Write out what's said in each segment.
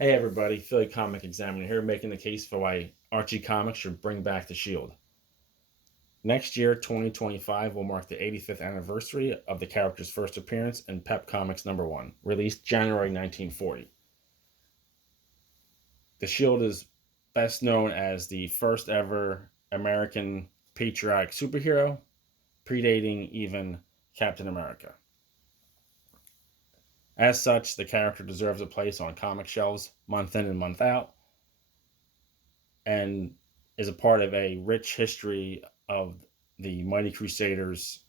Hey everybody, Philly Comic Examiner here, making the case for why Archie Comics should bring back the Shield. Next year, 2025, will mark the 85th anniversary of the character's first appearance in Pep Comics number 1, released January 1940. The Shield is best known as the first ever American patriotic superhero, predating even Captain America. As such, the character deserves a place on comic shelves month in and month out, and is a part of a rich history of the Mighty Crusaders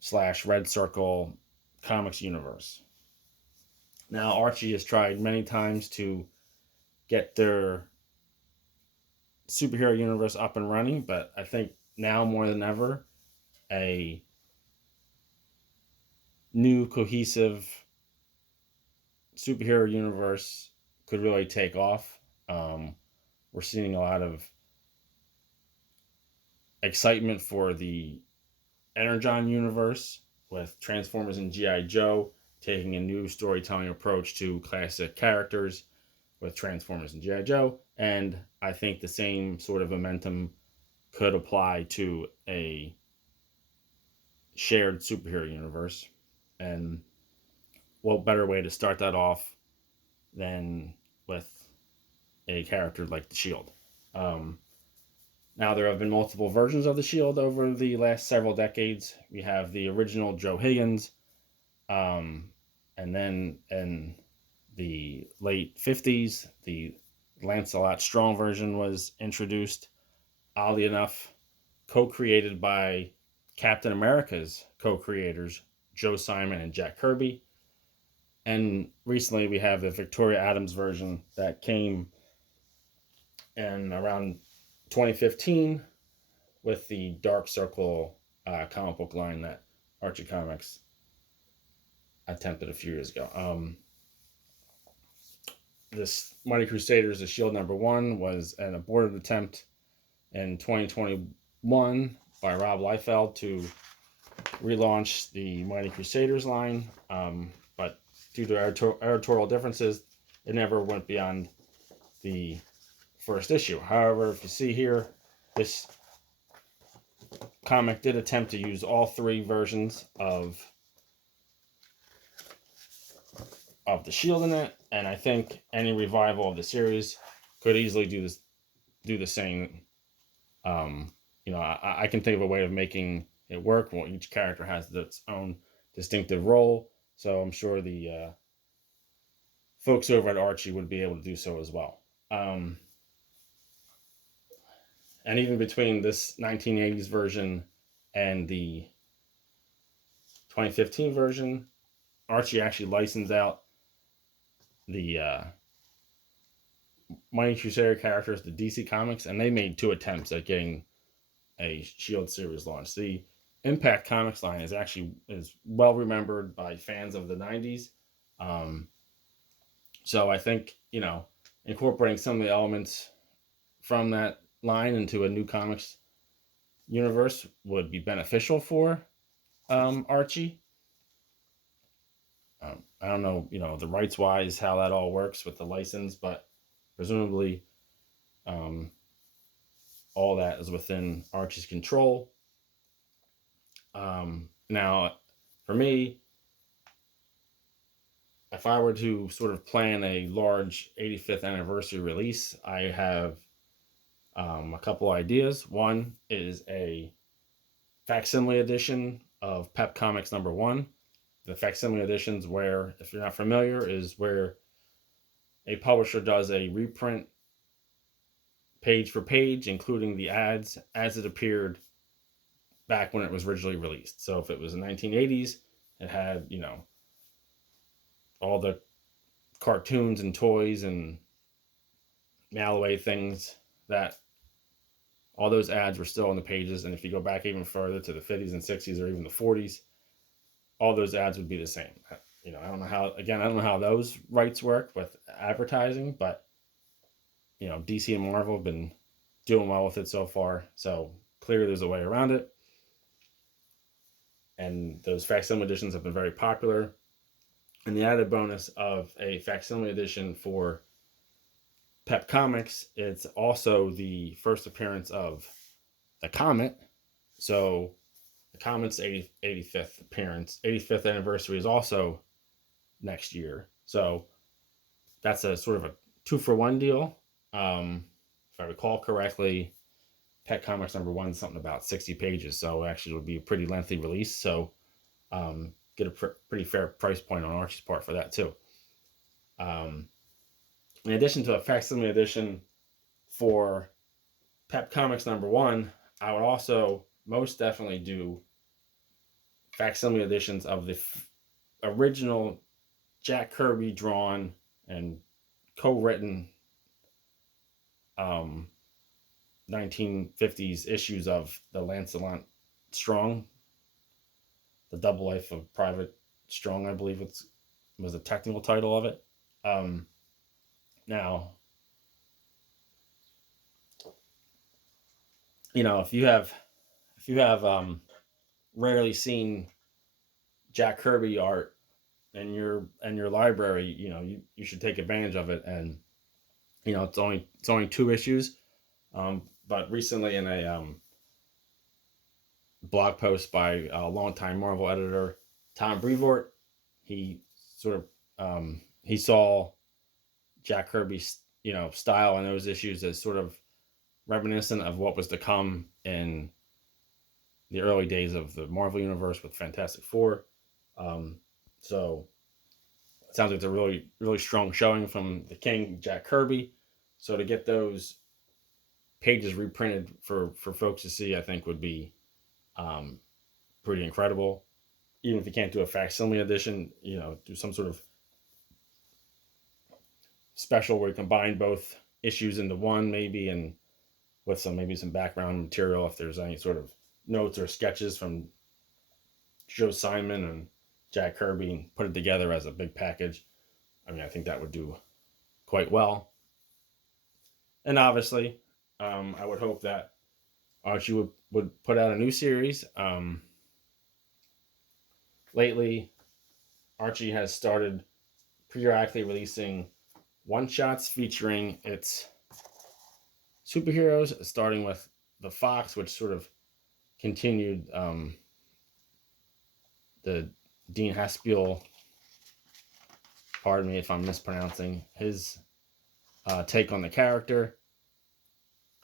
slash Red Circle comics universe. Now, Archie has tried many times to get their superhero universe up and running, but I think now more than ever, a new cohesive superhero universe could really take off. We're seeing a lot of excitement for the Energon universe with Transformers and G.I. Joe taking a new storytelling approach to classic characters with Transformers and G.I. Joe. And I think the same sort of momentum could apply to a shared superhero universe. And what better way to start that off than with a character like the Shield? Um, Now, there have been multiple versions of the Shield over the last several decades. We have the original Joe Higgins, and then in the late 50s, the Lancelot Strong version was introduced, oddly enough, co created by Captain America's co creators, Joe Simon and Jack Kirby. And recently, we have the Victoria Adams version that came in around 2015 with the Dark Circle comic book line that Archie Comics attempted a few years ago. This Mighty Crusaders, the Shield number 1, was an aborted attempt in 2021 by Rob Liefeld to relaunch the Mighty Crusaders line, but due to editorial differences, it never went beyond the first issue. However, if you see here, this comic did attempt to use all three versions of the Shield in it, and I think any revival of the series could easily do the same. I can think of a way of making it work. Well, each character has its own distinctive role, so I'm sure the folks over at Archie would be able to do so as well. And even between this 1980s version and the 2015 version, Archie actually licensed out the Mighty Crusader characters to DC Comics, and they made two attempts at getting a Shield series launched. The Impact Comics line is well remembered by fans of the 90s. So I think, incorporating some of the elements from that line into a new comics universe would be beneficial for Archie. I don't know, the rights wise how that all works with the license, but presumably all that is within Archie's control. Now, for me, if I were to sort of plan a large 85th anniversary release, I have a couple ideas. One is a facsimile edition of Pep Comics number 1. The facsimile editions, where, if you're not familiar, is where a publisher does a reprint page for page, including the ads as it appeared back when it was originally released. So if it was in the 1980s, it had, all the cartoons and toys and mail-away things, that all those ads were still on the pages. And if you go back even further to the 50s and 60s or even the 40s, all those ads would be the same. I don't know how those rights work with advertising, but DC and Marvel have been doing well with it so far. So clearly there's a way around it. And those facsimile editions have been very popular. And the added bonus of a facsimile edition for Pep Comics, it's also the first appearance of the Comet. So the Comet's 85th appearance, 85th anniversary is also next year. So that's a sort of a 2-for-1 deal. If I recall correctly, Pet Comics #1 is something about 60 pages, so actually it would be a pretty lengthy release. So get a pretty fair price point on Archie's part for that too. In addition to a facsimile edition for Pep Comics #1, I would also most definitely do facsimile editions of the original Jack Kirby drawn and co-written 1950s issues of the Lancelot Strong, the Double Life of Private Strong, I believe was the technical title of it. Now, if you have rarely seen Jack Kirby art in your library, you should take advantage of it. And it's only 2 issues, but recently in a blog post by a longtime Marvel editor Tom Brevoort, he sort of he saw Jack Kirby's style in those issues as sort of reminiscent of what was to come in the early days of the Marvel Universe with Fantastic Four. So it sounds like it's a really, really strong showing from the King, Jack Kirby. So to get those pages reprinted for folks to see, I think would be pretty incredible. Even if you can't do a facsimile edition, do some sort of special where you combine both issues into one, maybe, and with some background material if there's any sort of notes or sketches from Joe Simon and Jack Kirby, and put it together as a big package. I think that would do quite well. And obviously, I would hope that Archie would put out a new series. Lately, Archie has started periodically releasing one-shots featuring its superheroes, starting with the Fox, which sort of continued the Dean Haspiel, pardon me if I'm mispronouncing, his take on the character.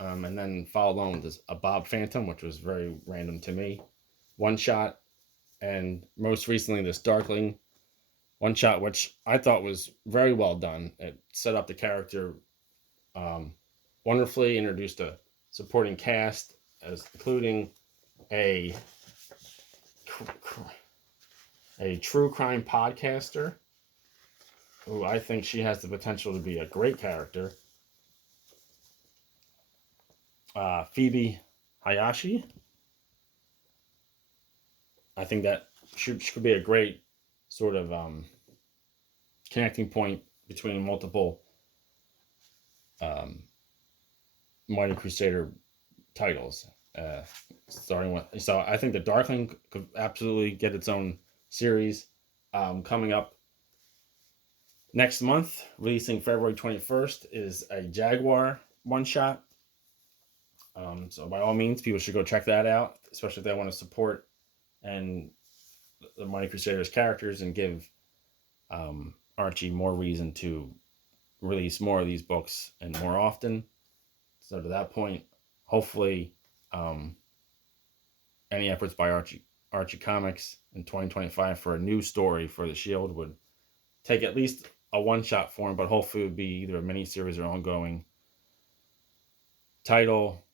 And then followed on with a Bob Phantom, which was very random to me, one shot. And most recently, this Darkling one shot, which I thought was very well done. It set up the character wonderfully, introduced a supporting cast, including a true crime podcaster, who I think she has the potential to be a great character. Phoebe Hayashi. I think that she could be a great sort of connecting point between multiple Mighty Crusader titles. Starting with, so I think the Darkling could absolutely get its own series coming up next month. Releasing February 21st is a Jaguar one shot. So by all means, people should go check that out, especially if they want to support and the Mighty Crusaders characters and give Archie more reason to release more of these books and more often. So to that point, hopefully, any efforts by Archie Comics in 2025 for a new story for the Shield would take at least a one-shot form, but hopefully it would be either a miniseries or ongoing title,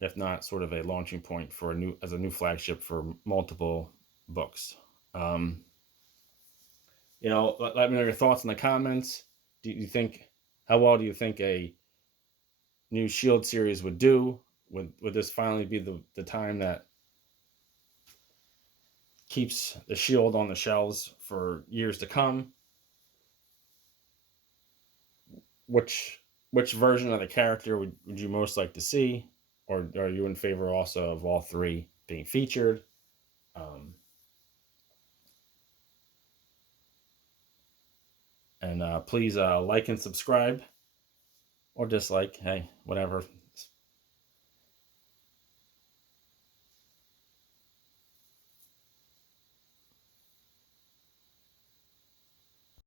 if not sort of a launching point for a new flagship for multiple books. Let me know your thoughts in the comments. How well do you think a new Shield series would do? Would this finally be the time that keeps the Shield on the shelves for years to come? Which version of the character would you most like to see? Or are you in favor also of all 3 being featured? And please like and subscribe or dislike. Hey, whatever.